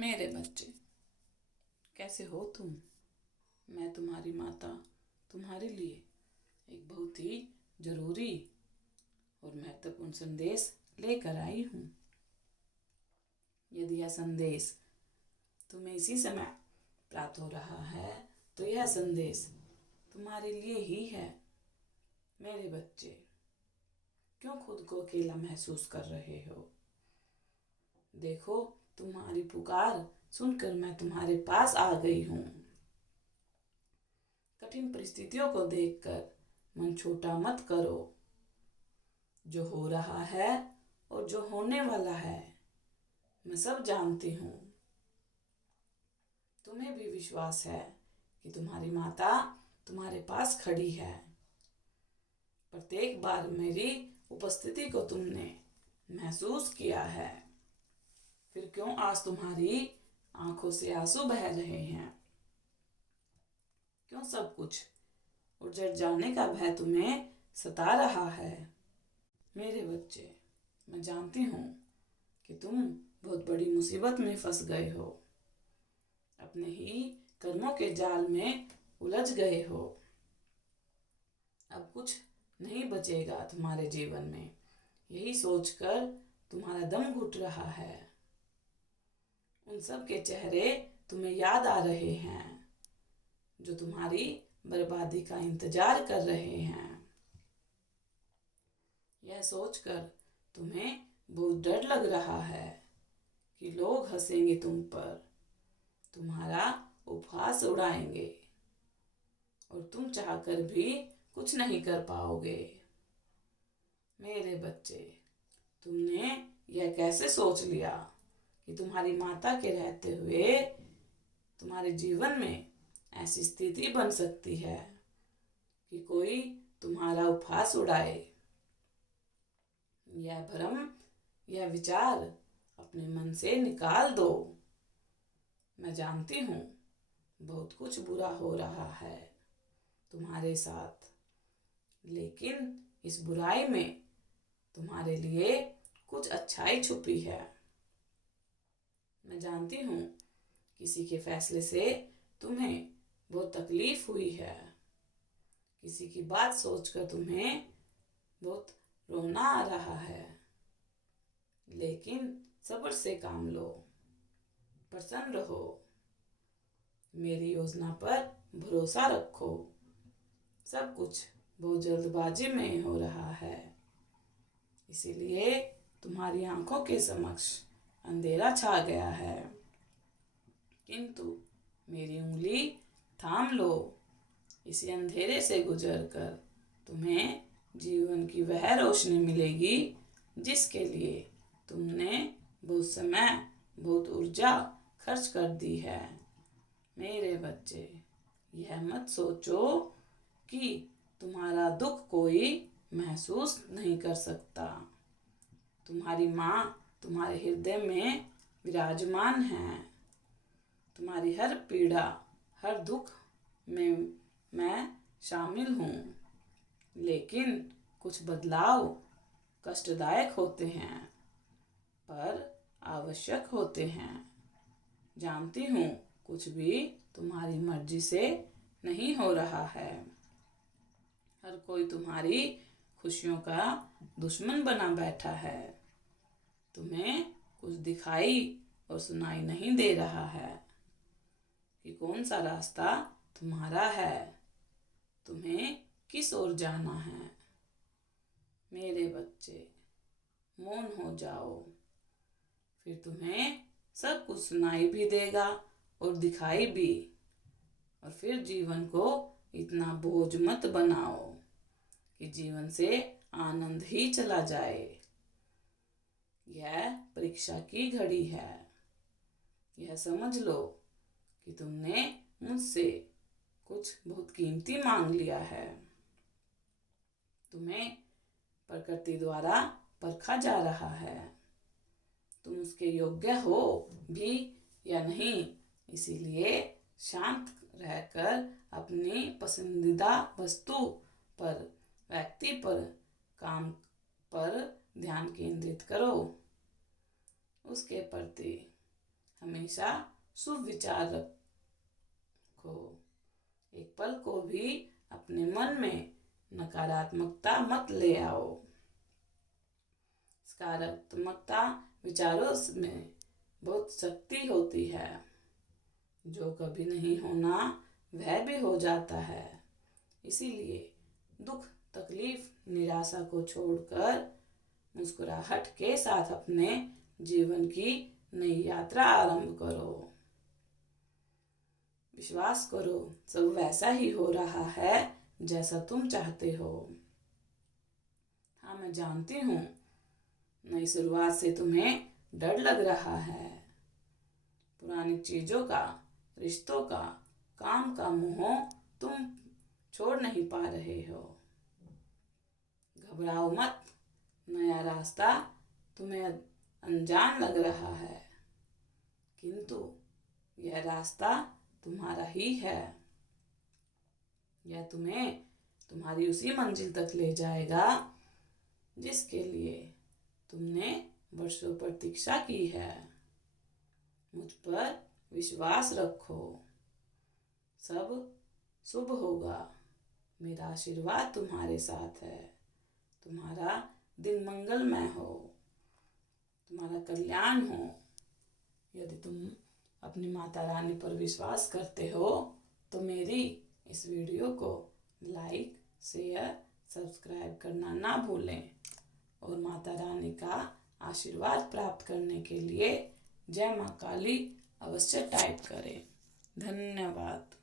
मेरे बच्चे, कैसे हो तुम। मैं तुम्हारी माता तुम्हारे लिए एक बहुत ही जरूरी और महत्वपूर्ण संदेश लेकर आई हूँ। यदि यह संदेश तुम्हें इसी समय प्राप्त हो रहा है तो यह संदेश तुम्हारे लिए ही है। मेरे बच्चे, क्यों खुद को अकेला महसूस कर रहे हो? देखो, तुम्हारी पुकार सुनकर मैं तुम्हारे पास आ गई हूँ। कठिन परिस्थितियों को देखकर मन छोटा मत करो। जो हो रहा है और जो होने वाला है मैं सब जानती हूँ। तुम्हें भी विश्वास है कि तुम्हारी माता तुम्हारे पास खड़ी है। प्रत्येक बार मेरी उपस्थिति को तुमने महसूस किया है। फिर क्यों आज तुम्हारी आंखों से आंसू बह रहे हैं? क्यों सब कुछ उजड़ जाने का भय तुम्हें सता रहा है? मेरे बच्चे, मैं जानती हूँ कि तुम बहुत बड़ी मुसीबत में फंस गए हो। अपने ही कर्मों के जाल में उलझ गए हो। अब कुछ नहीं बचेगा तुम्हारे जीवन में, यही सोचकर तुम्हारा दम घुट रहा है। उन सब के चेहरे तुम्हें याद आ रहे हैं जो तुम्हारी बर्बादी का इंतजार कर रहे हैं। यह सोचकर तुम्हें बहुत डर लग रहा है कि लोग हंसेंगे तुम पर, तुम्हारा उपहास उड़ाएंगे और तुम चाहकर भी कुछ नहीं कर पाओगे। मेरे बच्चे, तुमने यह कैसे सोच लिया कि तुम्हारी माता के रहते हुए तुम्हारे जीवन में ऐसी स्थिति बन सकती है कि कोई तुम्हारा उपहास उड़ाए? यह भ्रम, यह विचार अपने मन से निकाल दो। मैं जानती हूँ बहुत कुछ बुरा हो रहा है तुम्हारे साथ, लेकिन इस बुराई में तुम्हारे लिए कुछ अच्छाई छुपी है। मैं जानती हूँ किसी के फैसले से तुम्हें बहुत तकलीफ हुई है। किसी की बात सोचकर तुम्हें बहुत रोना आ रहा है, लेकिन सब्र से काम लो, प्रसन्न रहो, मेरी योजना पर भरोसा रखो। सब कुछ बहुत जल्दबाजी में हो रहा है, इसीलिए तुम्हारी आंखों के समक्ष अंधेरा छा गया है। किंतु मेरी उंगली थाम लो, इसी अंधेरे से गुजरकर तुम्हें जीवन की वह रोशनी मिलेगी जिसके लिए तुमने बहुत समय, बहुत ऊर्जा खर्च कर दी है। मेरे बच्चे, यह मत सोचो कि तुम्हारा दुख कोई महसूस नहीं कर सकता। तुम्हारी माँ तुम्हारे हृदय में विराजमान है। तुम्हारी हर पीड़ा, हर दुख में मैं शामिल हूँ। लेकिन कुछ बदलाव कष्टदायक होते हैं पर आवश्यक होते हैं। जानती हूँ कुछ भी तुम्हारी मर्जी से नहीं हो रहा है। हर कोई तुम्हारी खुशियों का दुश्मन बना बैठा है। तुम्हें कुछ दिखाई और सुनाई नहीं दे रहा है कि कौन सा रास्ता तुम्हारा है, तुम्हें किस ओर जाना है। मेरे बच्चे, मौन हो जाओ, फिर तुम्हें सब कुछ सुनाई भी देगा और दिखाई भी। और फिर जीवन को इतना बोझ मत बनाओ कि जीवन से आनंद ही चला जाए। यह परीक्षा की घड़ी है। यह समझ लो कि तुमने मुझसे कुछ बहुत कीमती मांग लिया है। तुम्हें प्रकृति द्वारा परखा जा रहा है। तुम उसके योग्य हो भी या नहीं, इसीलिए शांत रहकर अपनी पसंदीदा वस्तु पर, व्यक्ति पर, काम पर ध्यान केंद्रित करो। उसके प्रति हमेशा शुभ विचार रखो। एक पल को भी अपने मन में नकारात्मकता मत ले आओ। सकारात्मकता विचारों में बहुत शक्ति होती है। जो कभी नहीं होना वह भी हो जाता है। इसीलिए दुख, तकलीफ, निराशा को छोड़कर मुस्कुराहट के साथ अपने जीवन की नई यात्रा आरंभ करो। विश्वास करो, सब वैसा ही हो रहा है जैसा तुम चाहते हो। हाँ, मैं जानती हूँ नई शुरुआत से तुम्हें डर लग रहा है। पुरानी चीजों का, रिश्तों का, काम का मोह तुम छोड़ नहीं पा रहे हो। घबराओ मत, नया रास्ता तुम्हें अनजान लग रहा है, किंतु यह रास्ता तुम्हारा ही है। यह तुम्हें तुम्हारी उसी मंजिल तक ले जाएगा जिसके लिए तुमने वर्षों प्रतीक्षा की है। मुझ पर विश्वास रखो, सब शुभ होगा। मेरा आशीर्वाद तुम्हारे साथ है। तुम्हारा दिन मंगलमय हो, तुम्हारा कल्याण हो। यदि तुम अपनी माता रानी पर विश्वास करते हो तो मेरी इस वीडियो को लाइक, शेयर, सब्सक्राइब करना ना भूलें और माता रानी का आशीर्वाद प्राप्त करने के लिए जय माँ काली अवश्य टाइप करें। धन्यवाद।